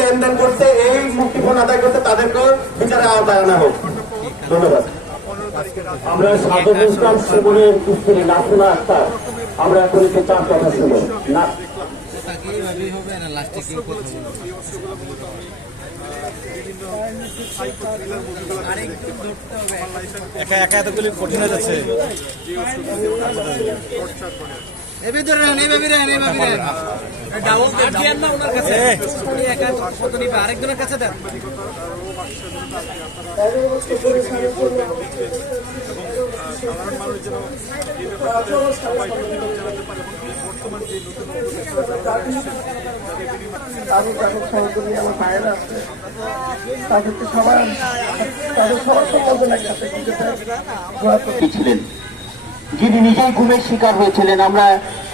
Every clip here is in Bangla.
লেনদেন করতে এই মুক্তিপণ আদায় করতে তাদেরকেও বিচারে আওতায় আনা হোক। ধন্যবাদ। আমরা সাধু ইসলাম সুমনের স্ত্রী নাসিমা আক্তার, আমরা এখন একটু চার কথা শুনব। না। একা একা এতগুলি কঠিন হয়ে যাচ্ছে। এভাবে ধরে এইভাবে রাখেন ডাবল দেন না। ওনার কাছে উনি একা কত নিবে? কাছে দেন। আমি তাদের সহযোগী আমার ভাইয়েরা সবাই তাদের সবার সম্বন্ধে যিনি নিজেই ঘুমের শিকার হয়েছিলেন, আমরা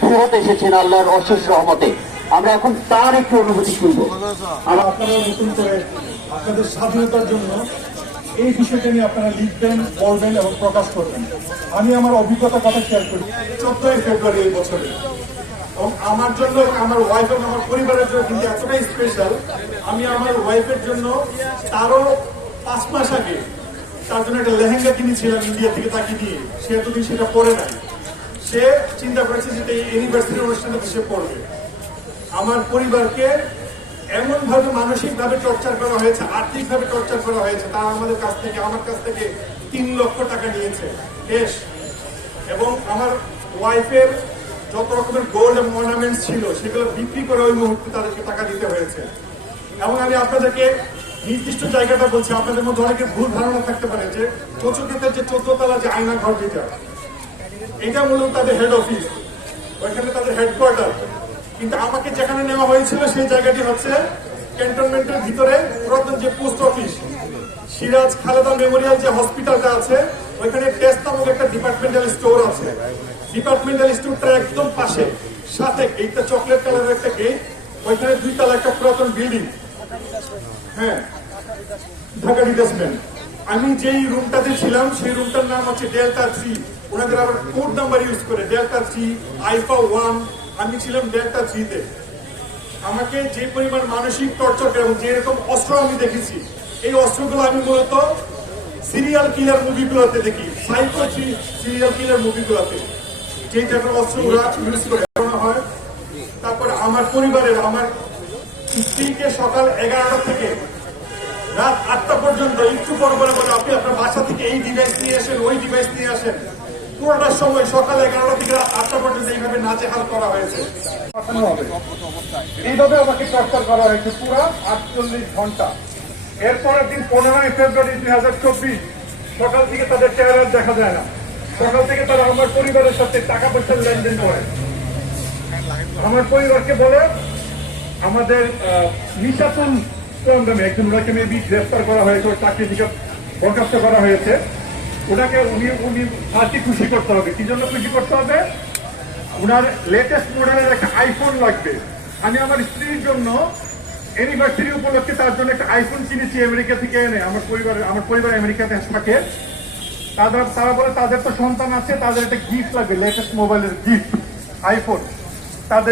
ফেরত এসেছেন আল্লাহর অশেষ রহমতে। আমরা এখন তার একটু অনুভূতি শুনব। আপনারা নতুন করে আপনাদের স্বাধীনতার জন্য এই বিষয়টা নিয়ে আপনারা লিখবেন বলবেন এবং প্রকাশ করবেন। আমি আমার অভিজ্ঞতার কথা শেয়ার করি। চোদ্দই ফেব্রুয়ারি এই বছরে। এবং আমার জন্য, আমার ওয়াইফ এবং আমার পরিবারের জন্য কিন্তু এতটাই স্পেশাল আমি আমার ওয়াইফের জন্য তারও পাঁচ মাস আগে তার জন্য একটা লেহেঙ্গা কিনেছিলাম ইন্ডিয়া থেকে তাকে দিয়ে সে এতদিন সেটা পরে নাই। সে চিন্তা করেছে যে এই ইউনিভার্সিটির অনুষ্ঠানে সে পড়বে। আমার পরিবারকে এমন ভাবে মানসিক ভাবে টর্চার করা হয়েছে আর্থিক ভাবে টর্চার করা হয়েছে। তারা আমাদের কাছ থেকে, আমার কাছ থেকে তিন লক্ষ টাকা নিয়েছে। বেশ। এবং আমার ওয়াইফের যত রকমের গোল্ড এবং অর্নামেন্টস ছিল, সেগুলো বিক্রি করে ওই মুহূর্তে তাদেরকে টাকা দিতে হয়েছে। এবং আমি আপনাদেরকে নির্দিষ্ট জায়গাটা বলছি, আপনাদের মধ্যে অনেকের ভুল ধারণা থাকতে পারে যে কচু কচুক্ষেতের যে চোদ্দ তলা যে আয়না ঘর যেটা এটা মূলত তাদের হেড অফিস ওইখানে তাদের হেডকোয়ার্টার কিন্তু আমাকে যেখানে নেওয়া হয়েছিল সেই জায়গাটি হচ্ছে ক্যান্টনমেন্টের ভিতরে পুরাতন যে post office, Siraj Khaleda memorial যে হসপিটালটা আছে, ওইখানে টেস্ট নামক একটা ডিপার্টমেন্টাল স্টোর আছে। ডিপার্টমেন্টাল স্টোরটা একদম পাশে, সাথে এইটা চকলেট কালারের একটা গেট ওইখানে দুই তলা একটা পুরাতন বিল্ডিং হ্যাঁ ঢাকা ডিটাচমেন্ট আমি যেই রুমটাতে ছিলাম, সেই রুমটার নাম হচ্ছে ডেল্টা থ্রি ওনাদের আবার কোড নাম্বার ইউজ করে ডেল্টা থ্রি আইফা ওয়ান আমি ছিলাম ডেল্টা থ্রিতে আমাকে যে পরিমাণ মানসিক টর্চার করে এবং যে রকম অস্ত্র আমি দেখেছি, এই অস্ত্রগুলো আমি মূলত সিরিয়াল কিলার মুভিগুলোতে দেখি সাইকো সিরিয়াল কিলার মুভিগুলোতে যে টাইপের অস্ত্র ওরা ইউজ করে হয়। তারপর আমার পরিবারের, আমার স্ত্রীকে সকাল এগারোটা থেকে রাত আটটা পর্যন্ত একটু পর পরে বলে আপনি আপনার বাসা থেকে এই ডিভাইস নিয়ে আসেন, ওই ডিভাইস নিয়ে আসেন। পুরোটার সময় সকাল এগারোটা থেকে রাত আটটা পর্যন্ত এইভাবে নাচে হাল করা হয়েছে। এইভাবে আমাকে টর্চার করা হয়েছে পুরো আটচল্লিশ ঘণ্টা। এরপরের দিন পনেরোই ফেব্রুয়ারি দুই হাজার চব্বিশ, সকাল থেকে তাদের চেহারা দেখা যায় না। সকাল থেকে তারা আমার পরিবারের সাথে টাকা পয়সার লেনদেন করে। আমার পরিবারকে বলে আমাদের নিশাতুল ইসলাম একজন ওনাকে মেবি গ্রেফতার করা হয়েছে, ওর চাকরি থেকে বরখাস্ত করা হয়েছে। ওনাকে উনি উনি ফাঁসি খুশি করতে হবে। কি জন্য খুশি করতে হবে? ওনার লেটেস্ট মডেলের একটা আইফোন লাগবে। আমি আমার স্ত্রীর জন্য অ্যানিভার্সারি উপলক্ষে তার জন্য একটা আইফোন কিনেছি আমেরিকা থেকে এনে। আমার পরিবারের আমার পরিবার আমেরিকাতে থাকে তাদের, তারা বলে তাদের তো সন্তান আছে, তাদের একটা গিফট লাগবে লেটেস্ট মোবাইলের গিফট আইফোন